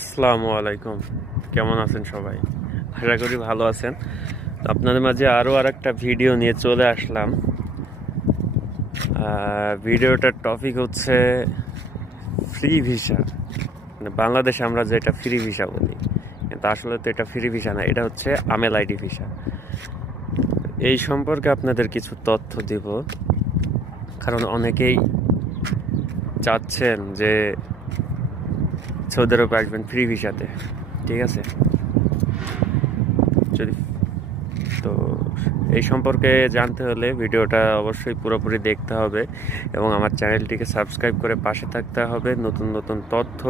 আসসালামু আলাইকুম। কেমন আছেন সবাই? আশা করি ভালো আছেন। তো আপনাদের মাঝে আরও আরেকটা ভিডিও নিয়ে চলে আসলাম। ভিডিওটার টপিক হচ্ছে ফ্রি ভিসা। মানে বাংলাদেশে আমরা যেটা ফ্রি ভিসা বলি, কিন্তু আসলে তো এটা ফ্রি ভিসা না, এটা হচ্ছে আমেল আইডি ভিসা। এই সম্পর্কে আপনাদের কিছু তথ্য দিব, কারণ অনেকেই চাচ্ছেন যে সৌদি আরবে আসবেন ফ্রি ভিসাতে, ঠিক আছে? যদি তো এই সম্পর্কে জানতে হলে ভিডিওটা অবশ্যই পুরোপুরি দেখতে হবে এবং আমার চ্যানেলটিকে সাবস্ক্রাইব করে পাশে থাকতে হবে নতুন নতুন তথ্য,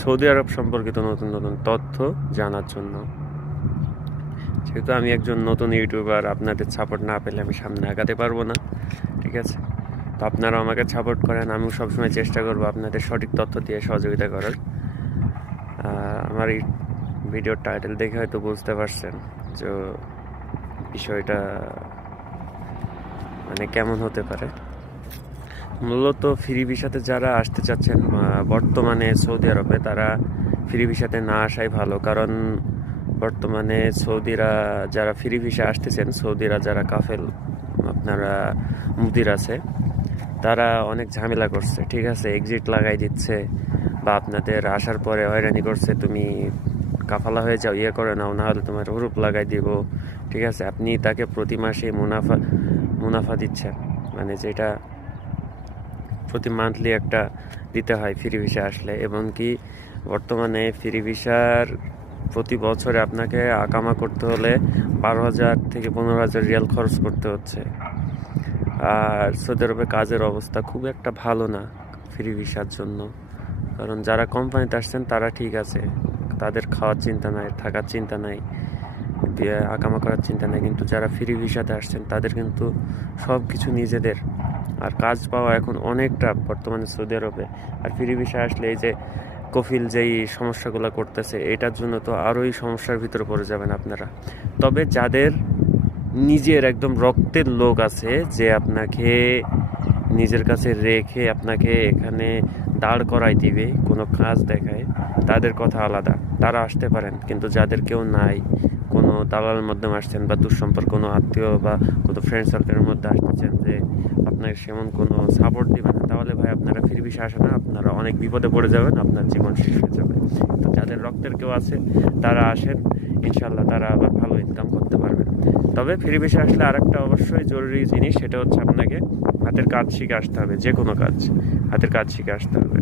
সৌদি আরব সম্পর্কিত নতুন নতুন তথ্য জানার জন্য। যেহেতু আমি একজন নতুন ইউটিউবার, আপনাদের সাপোর্ট না পেলে আমি সামনে আগাতে পারবো না, ঠিক আছে? তো আপনারা আমাকে সাপোর্ট করেন, আমিও সবসময় চেষ্টা করবো আপনাদের সঠিক তথ্য দিয়ে সহযোগিতা করার। আমার এই ভিডিওর টাইটেল দেখে হয়তো বুঝতে পারছেন যে বিষয়টা মানে কেমন হতে পারে। মূলত ফ্রি ভিসাতে যারা আসতে চাচ্ছেন বর্তমানে সৌদি আরবে, তারা ফ্রি ভিসাতে না আসাই ভালো। কারণ বর্তমানে সৌদিরা যারা ফ্রি ভিসা আসতেছেন, সৌদিরা যারা কাফেল আপনারা মুদির আছে, তারা অনেক ঝামেলা করছে, ঠিক আছে? এক্সিট লাগাই দিচ্ছে বা আপনাদের আসার পরে হয়রানি করছে, তুমি কাফালা হয়ে যাও, ইয়ে করে নাও, না হলে তোমার হুরুপ লাগাই দিব, ঠিক আছে? আপনি তাকে প্রতি মাসে মুনাফা দিচ্ছেন, মানে যেটা প্রতি মান্থলি একটা দিতে হয় ফ্রি ভিসা আসলে। এবং কি বর্তমানে ফ্রি ভিসার প্রতি বছরে আপনাকে আকামা করতে হলে 12,000 থেকে 15,000 রিয়াল খরচ করতে হচ্ছে। আর সৌদি আরবে কাজের অবস্থা খুব একটা ভালো না ফ্রি ভিসার জন্য। কারণ যারা কোম্পানিতে আসছেন তারা ঠিক আছে, তাদের খাওয়ার চিন্তা নাই, থাকার চিন্তা নাই, দিয়ে আকামা করার চিন্তা নাই। কিন্তু যারা ফ্রি ভিসাতে আসছেন তাদের কিন্তু সব কিছু নিজেদের। আর কাজ পাওয়া এখন অনেকটা বর্তমানে সৌদি আরবে। আর ফ্রি ভিসা আসলে এই যে কফিল যেই সমস্যাগুলো করতেছে, এটার জন্য তো আরোই সমস্যার ভিতরে পড়ে যাবেন আপনারা। তবে যাদের নিজের একদম রক্তের লোক আছে, যে আপনাকে নিজের কাছে রেখে আপনাকে এখানে দাঁড় করাই দিবে, কোনো কাজ দেখায়, তাদের কথা আলাদা, তারা আসতে পারেন। কিন্তু যাদের কেউ নাই, কোনো দালালের মাধ্যমে আসছেন বা দুঃসম্পর্ক কোনো আত্মীয় বা কোনো ফ্রেন্ড সার্কেলের মধ্যে আসতেছেন যে আপনাকে সেমন কোনো সাপোর্ট দিবে না, তাহলে ভাই আপনারা ফ্রি ভিসা আসে না, আপনারা অনেক বিপদে পড়ে যাবেন, আপনার জীবন শেষ হয়ে যাবে। তো যাদের রক্তের কেউ আছে তারা আসেন, ইনশাল্লাহ তারা আবার ভালো ইনকাম করতে পারবেন। তবে ফ্রি ভিসা আসলে আরেকটা অবশ্যই জরুরি জিনিস, সেটা হচ্ছে আপনাকে হাতের কাজ শিখে আসতে হবে। যে কোনো কাজ হাতের কাজ শিখে আসতে হবে।